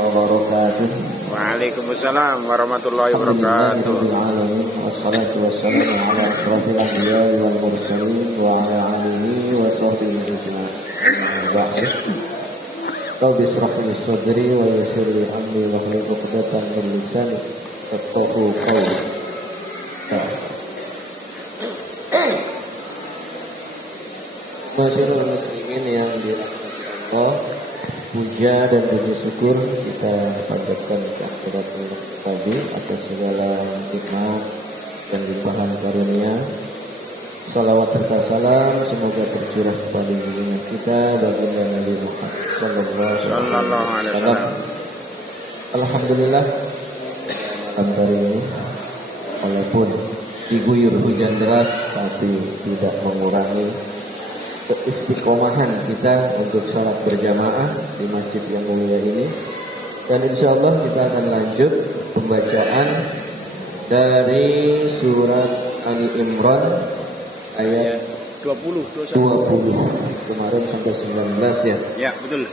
wabarakatuh. Waalaikumsalam warahmatullahi wabarakatuh. Wassalatu wassalamu ala asyrafil anbiya'i wal mursalin wa ala alihi wa sahbihi ajma'in. Ba'd. Rabbi ishrah li sadri wa yassir li amri wahlul 'uqdatam min lisani yafqahu qawli. Masyaallah muslimin yang dirahmati Allah, puja dan puji syukur kita panjatkan kehadirat tadi atas segala nikmat dan limpahan karunia. Salawat serta salam semoga tercurah kepada junjungan kita baginda Nabi Muhammad sallallahu alaihi wasallam. Alhamdulillah malam hari ini walaupun diguyur hujan deras tapi tidak mengurangi keistiqomahan kita untuk sholat berjamaah di masjid yang mulia ini. Dan insya Allah kita akan lanjut pembacaan dari surat Ali Imran ayat 20 kemarin sampai 19 ya. Ya betul.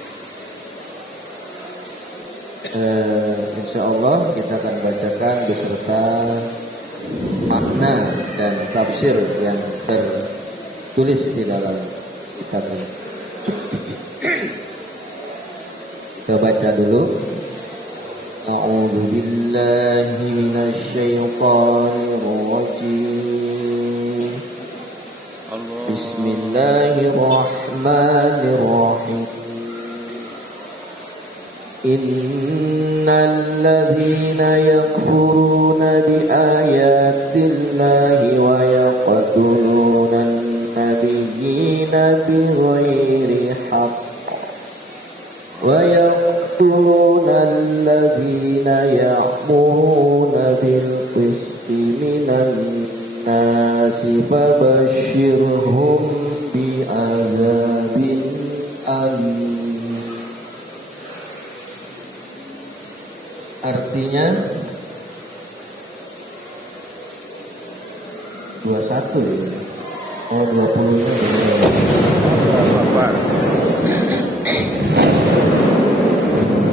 Insya Allah kita akan bacakan beserta makna dan tafsir yang tertulis di dalam kitab ini. Kita baca dulu. A'udzu billahi minasy syaithanir rajim. Bismillahirrahmanirrahim. Innal ladzina yakfuruna bi ayatillahi wa yaqtuluna an-nabiyyina bighairi haqq wa yaqtuluna alladzina ya'muruna bil qisti minan nasi fabashshirhum bi adzabin alim. Artinya 21 ya. 20 ini Bapak.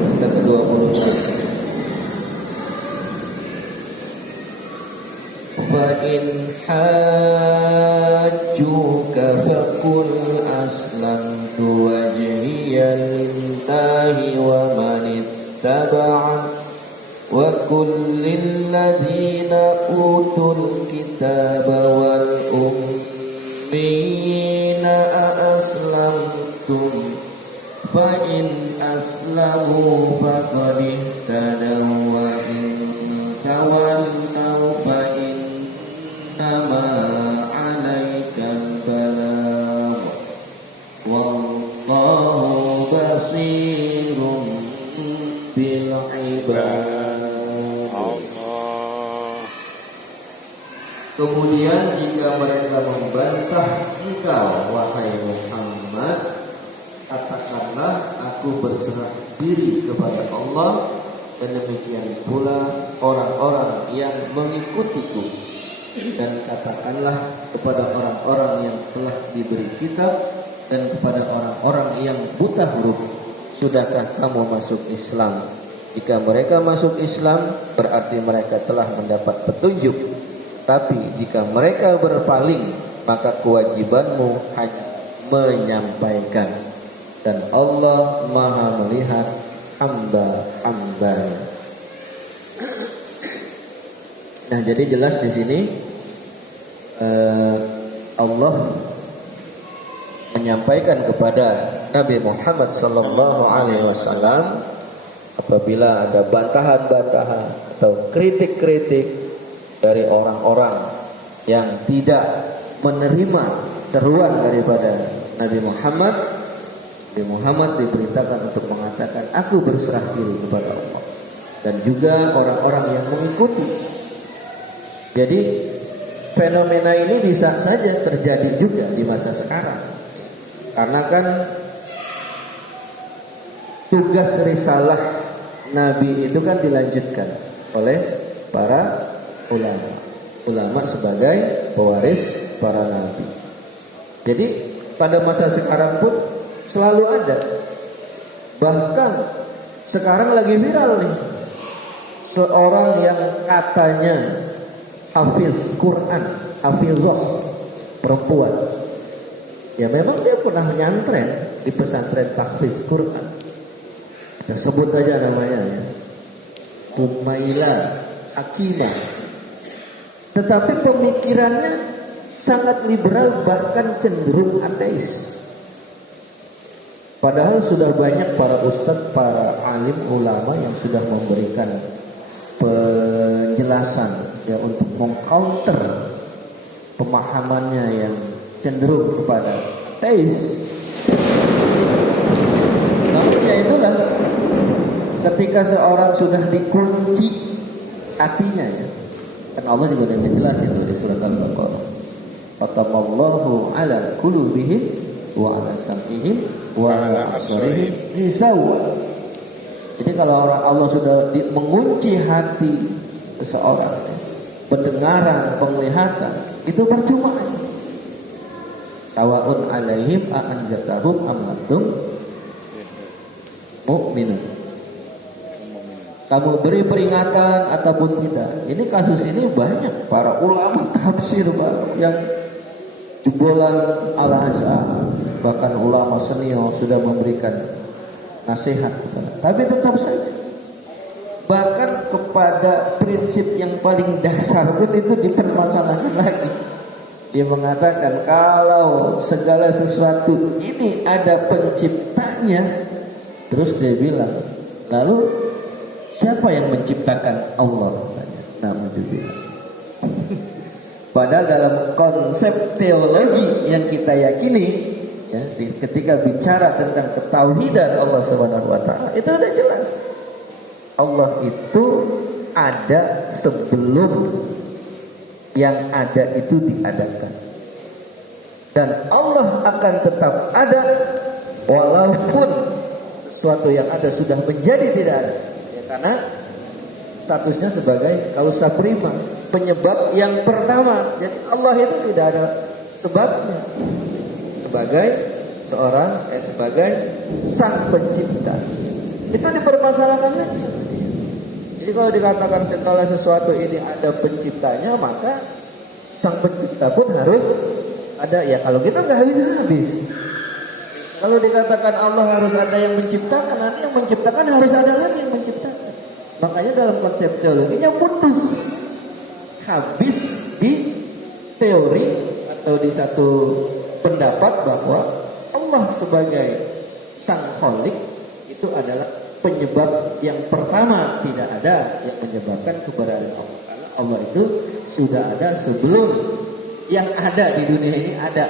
Kita ke 20. Fa in hajjuka faqul aslamtu wajhiya lillahi wa man ittaba'ani wa kullil ladzina utul kitaba wal ummiyina aslamtum fa in aslamu faqad ihtadaw wa in tawallaw fa innama 'alaikal balagh wallahu basirun bil 'ibad. Kemudian jika mereka membantah engkau wahai Muhammad, katakanlah aku berserah diri kepada Allah, dan demikian pula orang-orang yang mengikutiku. Dan katakanlah kepada orang-orang yang telah diberi kitab dan kepada orang-orang yang buta huruf, sudahkah kamu masuk Islam? Jika mereka masuk Islam, berarti mereka telah mendapat petunjuk. Tapi jika mereka berpaling, maka kewajibanmu hanya menyampaikan, dan Allah Maha melihat hamba-hambanya. Nah, jadi jelas di sini Allah menyampaikan kepada Nabi Muhammad sallallahu alaihi wasallam apabila ada bantahan-bantahan atau kritik-kritik dari orang-orang yang tidak menerima seruan daripada Nabi Muhammad. Nabi Muhammad diperintahkan untuk mengatakan aku berserah diri kepada Allah, dan juga orang-orang yang mengikuti. Jadi fenomena ini bisa saja terjadi juga di masa sekarang, karena kan tugas risalah Nabi itu kan dilanjutkan oleh para ulama sebagai pewaris para nabi. Jadi pada masa sekarang pun selalu ada, bahkan Sekarang lagi viral nih, seorang yang katanya hafiz Quran, hafizah, perempuan. Ya memang dia pernah nyantren di pesantren tahfiz Quran. Ya, sebut aja namanya ya, Umaila Hakimah. Tetapi pemikirannya sangat liberal, bahkan cenderung ateis. Padahal sudah banyak para ustadz, para alim ulama yang sudah memberikan penjelasan ya untuk mengcounter pemahamannya yang cenderung kepada ateis. Namun ya itulah, ketika seorang sudah dikunci hatinya ya, kan Allah juga udah menjelaskan itu di surat Al-Baqarah. Fatamallahu ala qulubihim wa ala sam'ihim wa ala absarihim ghisawa. Jadi kalau orang Allah sudah mengunci hati seseorang, pendengaran, penglihatan, itu percuma. Sawaun alaihim a anzartahum am lam mu'minun. Kamu beri peringatan ataupun tidak. Ini kasus ini banyak para ulama tafsir yang jebolan Al-Azhar, bahkan ulama senior sudah memberikan nasihat. Tapi tetap saja, bahkan kepada prinsip yang paling dasar pun itu dipermasalahkan lagi. Dia mengatakan kalau segala sesuatu ini ada penciptanya, terus dia bilang, lalu siapa yang menciptakan Allah? Alhamdulillah. Padahal dalam konsep teologi yang kita yakini, ya, ketika bicara tentang ketauhidan Allah Subhanahu wa taala, itu sudah jelas. Allah itu ada sebelum yang ada itu diadakan. Dan Allah akan tetap ada walaupun sesuatu yang ada sudah menjadi tidak ada. Ya, karena statusnya sebagai kausa prima, penyebab yang pertama. Jadi Allah itu tidak ada sebabnya. Sebagai sang pencipta. Itu dipermasalahkan lagi. Jadi kalau dikatakan segala sesuatu ini ada penciptanya, maka sang pencipta pun harus ada. Ya kalau kita nggak habis. Kalau dikatakan Allah harus ada yang menciptakan, nanti yang menciptakan harus ada lagi yang menciptakan. Makanya dalam konsep teologinya putus. Habis di teori atau di satu pendapat bahwa Allah sebagai sang khalik itu adalah penyebab yang pertama, tidak ada yang menyebabkan keberadaan Allah. Karena Allah itu sudah ada sebelum yang ada di dunia ini ada.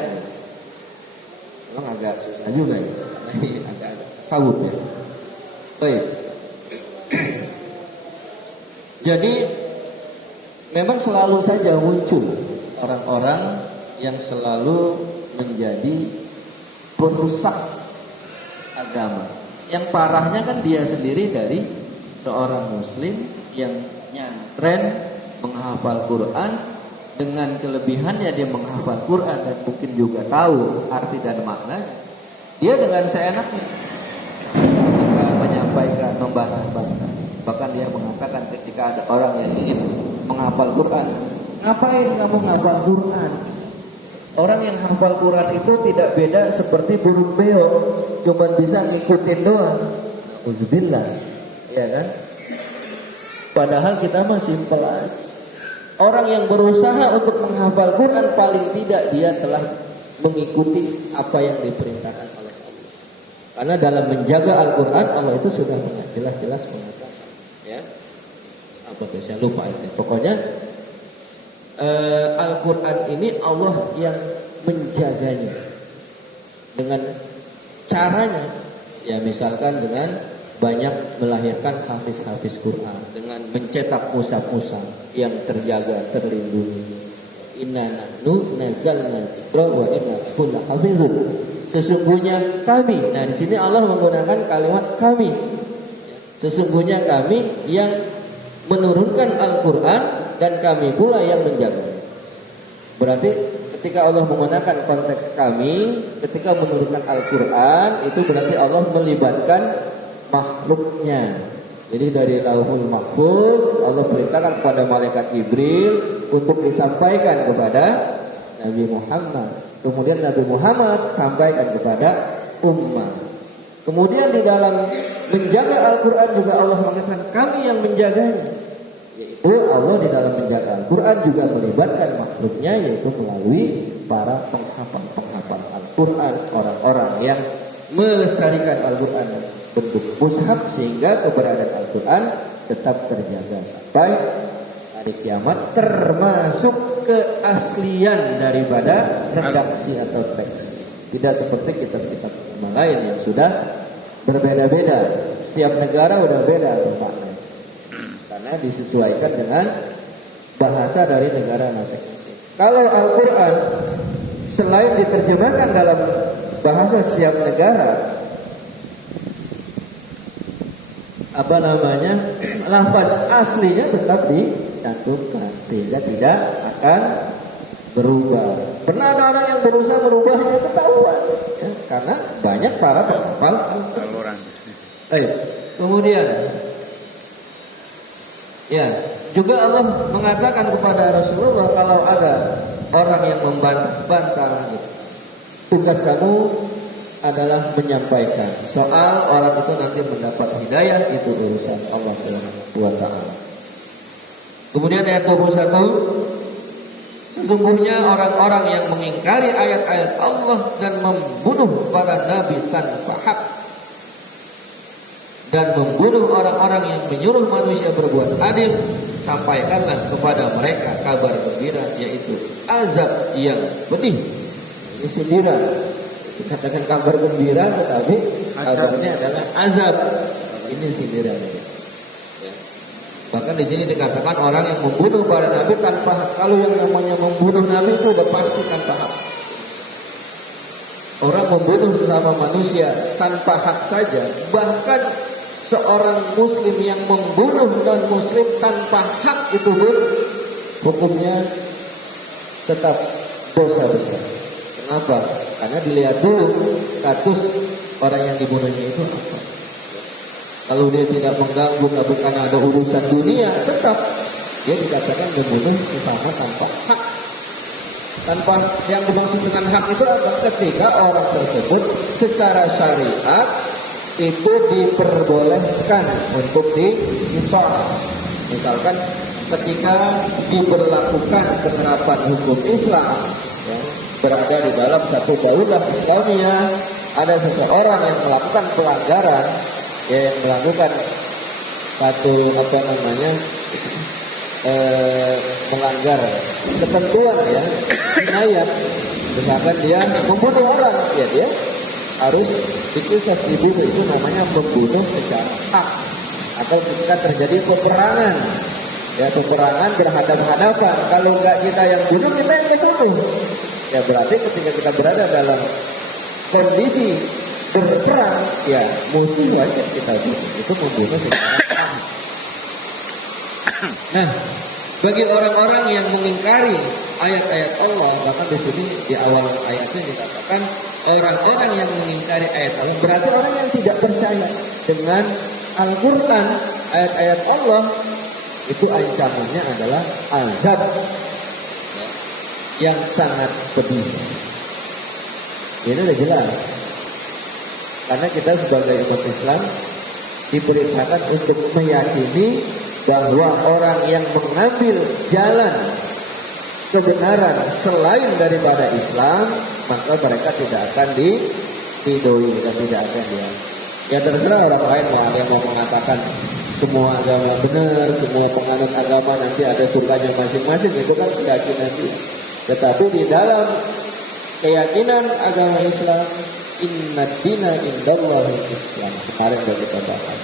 Memang agak susah juga ya. Ini agak-agak sawut ya. Baik. Jadi memang selalu saja muncul orang-orang yang selalu menjadi perusak agama. Yang parahnya kan dia sendiri dari seorang muslim yang nyantren menghafal Quran, dengan kelebihannya dia menghafal Quran dan mungkin juga tahu arti dan makna. Dia dengan seenaknya ketika menyampaikan, membantah-bantah. Bahkan dia mengatakan ketika ada orang yang ingin menghafal Quran, ngapain kamu menghafal Quran? Orang yang hafal Quran itu tidak beda seperti burung beo, cuma bisa ngikutin doang. Uzubillah, ya kan? Padahal kita mah simpel aja. Orang yang berusaha untuk menghafal Quran, paling tidak dia telah mengikuti apa yang diperintahkan oleh Allah. Karena dalam menjaga Al-Quran, Allah itu sudah jelas-jelas mengatakan, ya, apa tuh saya lupa itu. Pokoknya Al-Quran ini Allah yang menjaganya dengan caranya, ya misalkan dengan banyak melahirkan hafiz-hafiz Quran, dengan mencetak mushaf-mushaf yang terjaga, terlindungi. Inna nahnu nazzalna dzikra wa inna lahu lahafizun. Sesungguhnya kami. Nah, di sini Allah menggunakan kalimat kami. Sesungguhnya kami yang menurunkan Al-Quran dan kami pula yang menjaga. Berarti ketika Allah menggunakan konteks kami, ketika menurunkan Al-Quran, itu berarti Allah melibatkan makhluknya. Jadi dari Lauhul Mahfuz Allah perintahkan kepada malaikat Jibril untuk disampaikan kepada Nabi Muhammad. Kemudian Nabi Muhammad sampaikan kepada ummah. Kemudian di dalam menjaga Al-Quran juga Allah mengatakan kami yang menjaganya. Yaitu Allah di dalam menjaga Al-Quran juga melibatkan makhluknya, yaitu melalui para penghafal Al-Quran, orang-orang yang melestarikan Al-Quran bentuk mushaf sehingga keberadaan Al-Quran tetap terjaga sampai hari kiamat, termasuk keaslian daripada redaksi atau teks. Tidak seperti kitab-kitab lain yang sudah berbeda-beda. Setiap negara udah beda maknanya, karena disesuaikan dengan bahasa dari negara masing-masing. Kalau Al-Quran selain diterjemahkan dalam bahasa setiap negara, lafaz aslinya tetap dicantumkan sehingga tidak akan berubah. Pernah ada orang yang berusaha merubahnya, ketahuan ya, karena banyak para penghafal Al-Quran. Kemudian ya, juga Allah mengatakan kepada Rasulullah kalau ada orang yang membantah gitu, tugas kamu adalah menyampaikan. Soal orang itu nanti mendapat hidayah itu urusan Allah Subhanahu wa taala. Kemudian ayat 21, sesungguhnya orang-orang yang mengingkari ayat-ayat Allah dan membunuh para nabi tanpa hak dan membunuh orang-orang yang menyuruh manusia berbuat adil, sampaikanlah kepada mereka kabar gembira, yaitu azab yang pedih. Ini sindiran. Dikatakan kabar gembira, tetapi kabarnya adalah azab. Ini sindiran. Ya. Bahkan di sini dikatakan orang yang membunuh para nabi tanpa hak. Kalau yang namanya membunuh nabi itu udah pasti tanpa hak. Orang membunuh sesama manusia tanpa hak saja, bahkan seorang muslim yang membunuh non muslim tanpa hak itu pun hukumnya tetap dosa besar. Kenapa? Karena dilihat dulu status orang yang dibunuhnya itu apa. Kalau dia tidak mengganggu, bukan ada urusan dunia, tetap dia dikatakan membunuh sesama tanpa hak. Tanpa yang dimaksud dengan hak itu apa? Ketika orang tersebut secara syariat itu diperbolehkan untuk diinfak. Misalkan ketika diberlakukan penerapan hukum Islam, ya, berada di dalam satu daulah Islamiyah, ada seseorang yang melakukan pelanggaran, ya, yang melakukan satu melanggar ketentuan, ya, jinayat. Misalkan dia membunuh orang, ya dia harus dikisah dibunuh. Itu namanya membunuh secara hak. Atau ketika terjadi peperangan, ya, peperangan berhadapan-hadapan, kalau enggak kita yang bunuh, kita yang dibunuh. Ya berarti ketika kita berada dalam kondisi berperang, ya musuh wajib kita bunuh. Itu membunuh secara hak. Nah, bagi orang-orang yang mengingkari ayat-ayat Allah, bahkan di sini di awal ayatnya dikatakan orang-orang yang mengingkari ayat Allah, berarti orang yang tidak percaya dengan Al-Quran, ayat-ayat Allah, itu ancamannya adalah azab yang sangat pedih. Ini sudah jelas. Karena kita sebagai umat Islam diperintahkan untuk meyakini bahwa orang yang mengambil jalan kebenaran selain daripada Islam, maka mereka tidak akan diridhoi dan tidak akan dia. Ya terserah orang lain yang mau mengatakan semua agama benar, semua penganut agama nanti ada surganya masing-masing, itu kan keyakinan dia. Tetapi di dalam keyakinan agama Islam, inna dina indallahi Islam, kemarin sudah kita bahas.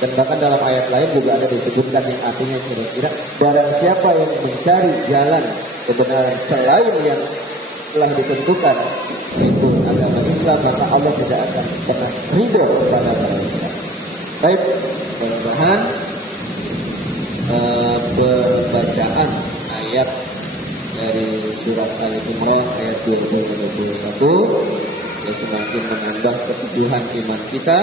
Dan bahkan dalam ayat lain juga ada disebutkan yang artinya kira-kira barang siapa yang mencari jalan kebenaran selain yang telah ditentukan itu agama Islam, maka Allah tidak akan pernah ridho kepada mereka. Baik, mudah-mudahan pembacaan ayat dari surat Al-Imran ayat 21 ya semakin menambah keteguhan iman kita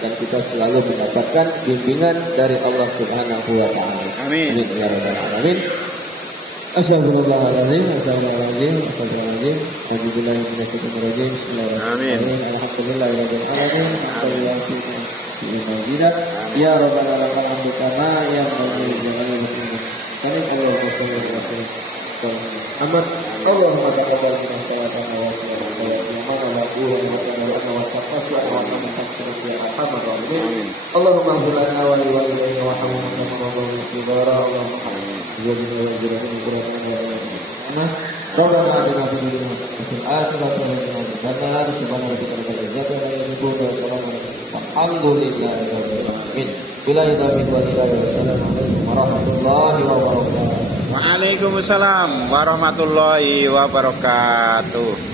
dan kita selalu mendapatkan bimbingan dari Allah Subhanahu wa taala. Amin. Amin ya rabbal alamin. Astagfirullahaladzim, astagfirullahaladzim, astagfirullahaladzim. Alhamdulillahirrahmanirrahim. Bismillahirrahmanirrahim. Alhamdulillahirabbil alamin. Alhamdulillah. Ya rabbal alamin kama ya maulid jalali muslimin. Kami Allahumma shalli ala sayyidina Muhammad. Allahumma taqabbal minna salawatana wa sallamana ala rasulina wa sallallahu Allahumma ighfir lana wa li walidayna wa hamna wa barik Allahumma وجعلنا وجعلنا قرآنا ربنا آتنا في الدنيا وفي الآخرة حسنة سبحان ربك رب العزة عما يصفون وسلام على والحمد لله رب العالمين بلا إله إلا الله والسلام عليكم ورحمة الله وبركاته. Waalaikumsalam warahmatullahi wabarakatuh.